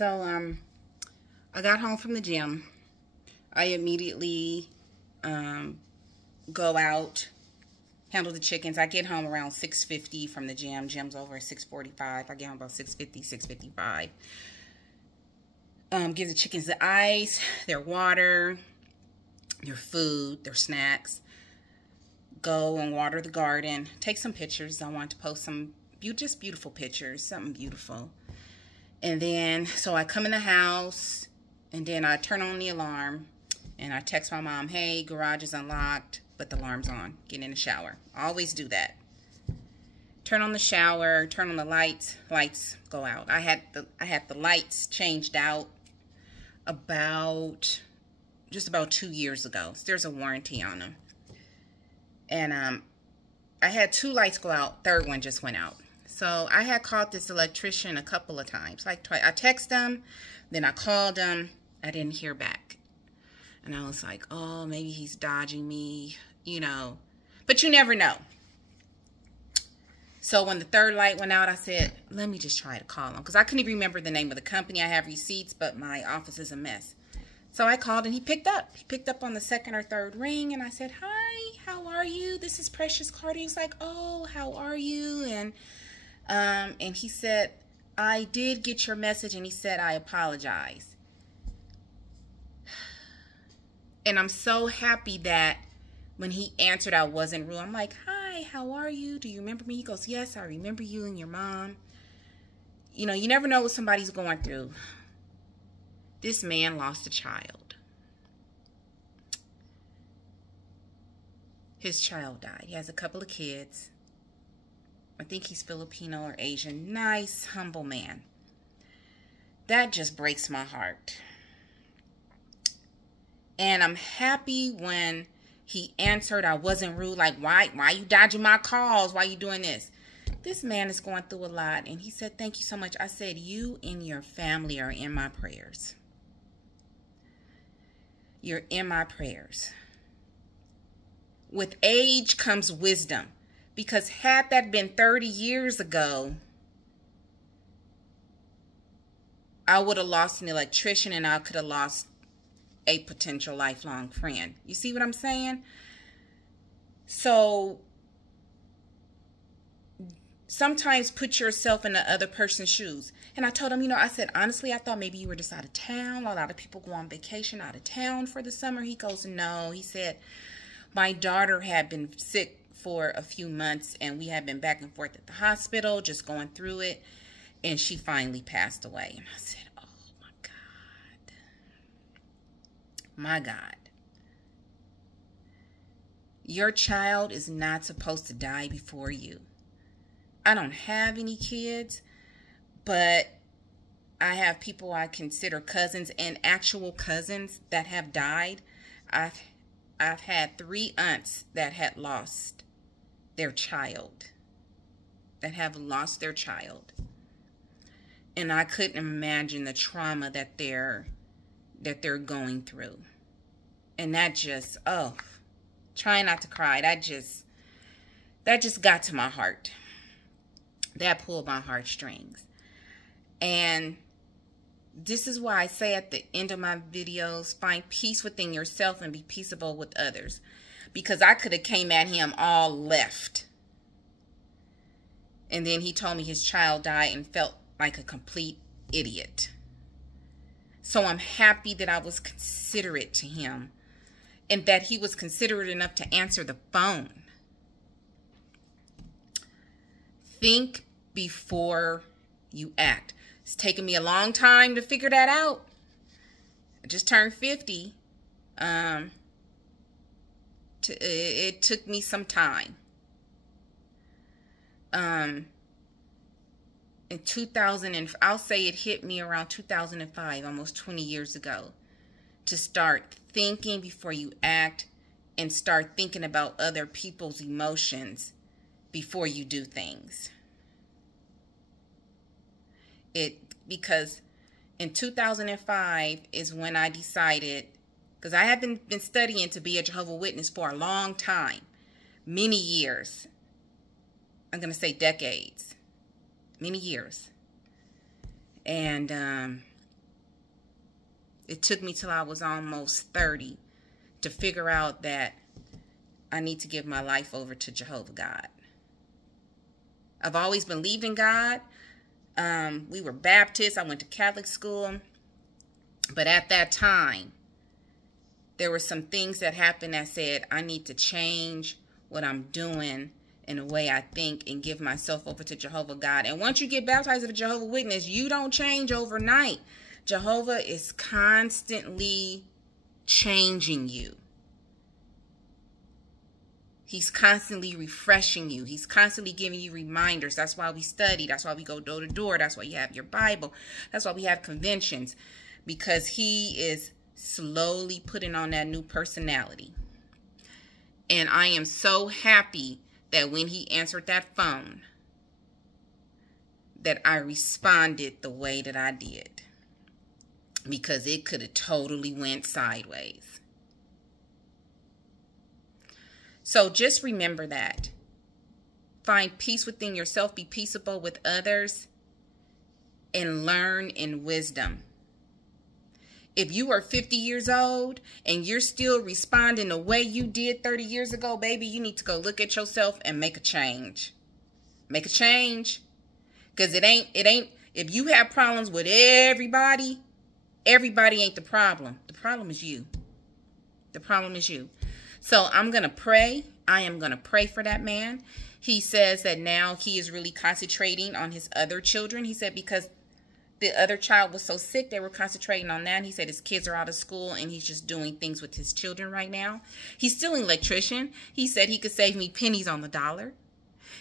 So, I got home from the gym. I immediately go out, handle the chickens. I get home around 6:50 from the gym. Gym's over at 6:45. I get home about 6:50, 6:55. Give the chickens the ice, their water, their food, their snacks. Go and water the garden. Take some pictures. I want to post some just beautiful pictures, something beautiful. And then, so I come in the house, and then I turn on the alarm, and I text my mom, hey, garage is unlocked, but the alarm's on. Get in the shower. I always do that. Turn on the shower, turn on the lights. Lights go out. I had the lights changed out just about 2 years ago. There's a warranty on them. And I had 2 lights go out. Third one just went out. So I had called this electrician a couple of times. Like I texted him, then I called him. I didn't hear back. And I was like, oh, maybe he's dodging me, you know. But you never know. So when the third light went out, I said, let me just try to call him. Because I couldn't even remember the name of the company. I have receipts, but my office is a mess. So I called and he picked up. He picked up on the second or third ring. And I said, hi, how are you? This is Precious Carter. He's like, oh, how are you? And he said, I did get your message. And he said, I apologize. And I'm so happy that when he answered, I wasn't rude. I'm like, hi, how are you? Do you remember me? He goes, yes, I remember you and your mom. You know, you never know what somebody's going through. This man lost a child. His child died. He has a couple of kids. I think he's Filipino or Asian. Nice, humble man. That just breaks my heart. And I'm happy when he answered. I wasn't rude. Like, why you dodging my calls? Why you doing this? This man is going through a lot. And he said, thank you so much. I said, you and your family are in my prayers. You're in my prayers. With age comes wisdom. Because had that been 30 years ago, I would have lost an electrician and I could have lost a potential lifelong friend. You see what I'm saying? So sometimes put yourself in the other person's shoes. And I told him, you know, I said, honestly, I thought maybe you were just out of town. A lot of people go on vacation out of town for the summer. He goes, no. He said, my daughter had been sick for a few months and we had been back and forth at the hospital, just going through it. And she finally passed away. And I said, oh my God. My God. Your child is not supposed to die before you. I don't have any kids, but I have people I consider cousins and actual cousins that have died. I've had 3 aunts that had lost their child, that have lost their child. And I couldn't imagine the trauma that they're going through. And that just, oh, trying not to cry. That just got to my heart. That pulled my heartstrings. And this is why I say at the end of my videos, find peace within yourself and be peaceable with others. Because I could have came at him all left. And then he told me his child died and felt like a complete idiot. So I'm happy that I was considerate to him. And that he was considerate enough to answer the phone. Think before you act. It's taken me a long time to figure that out. I just turned 50. It took me some time. In 2000, I'll say it hit me around 2005, almost 20 years ago, to start thinking before you act and start thinking about other people's emotions before you do things. Because in 2005 is when I decided, because I have been studying to be a Jehovah's Witness for a long time, many years. I'm going to say decades, many years. And It took me till I was almost 30 to figure out that I need to give my life over to Jehovah God. I've always believed in God. We were Baptists. I went to Catholic school. But at that time, there were some things that happened that said, I need to change what I'm doing in the way I think and give myself over to Jehovah God. And once you get baptized as a Jehovah Witness, you don't change overnight. Jehovah is constantly changing you. He's constantly refreshing you. He's constantly giving you reminders. That's why we study. That's why we go door to door. That's why you have your Bible. That's why we have conventions. Because he is slowly putting on that new personality. And I am so happy that when he answered that phone, that I responded the way that I did. Because it could have totally went sideways. So just remember that. Find peace within yourself. Be peaceable with others. And learn in wisdom. If you are 50 years old and you're still responding the way you did 30 years ago, baby, you need to go look at yourself and make a change. Make a change. Because it ain't, if you have problems with everybody ain't the problem. The problem is you. The problem is you. So I'm going to pray. I am going to pray for that man. He says that now he is really concentrating on his other children. He said because the other child was so sick, they were concentrating on that. He said his kids are out of school and he's just doing things with his children right now. He's still an electrician. He said he could save me pennies on the dollar.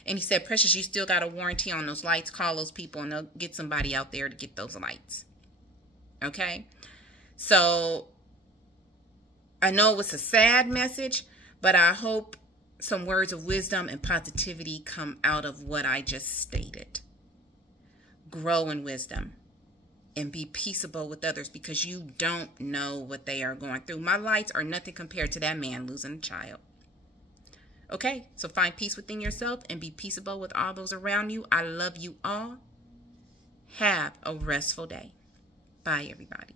And he said, Precious, you still got a warranty on those lights. Call those people and they'll get somebody out there to get those lights. Okay? So I know it was a sad message, but I hope some words of wisdom and positivity come out of what I just stated. Grow in wisdom and be peaceable with others because you don't know what they are going through. My lights are nothing compared to that man losing a child. Okay, so find peace within yourself and be peaceable with all those around you. I love you all. Have a restful day. Bye, everybody.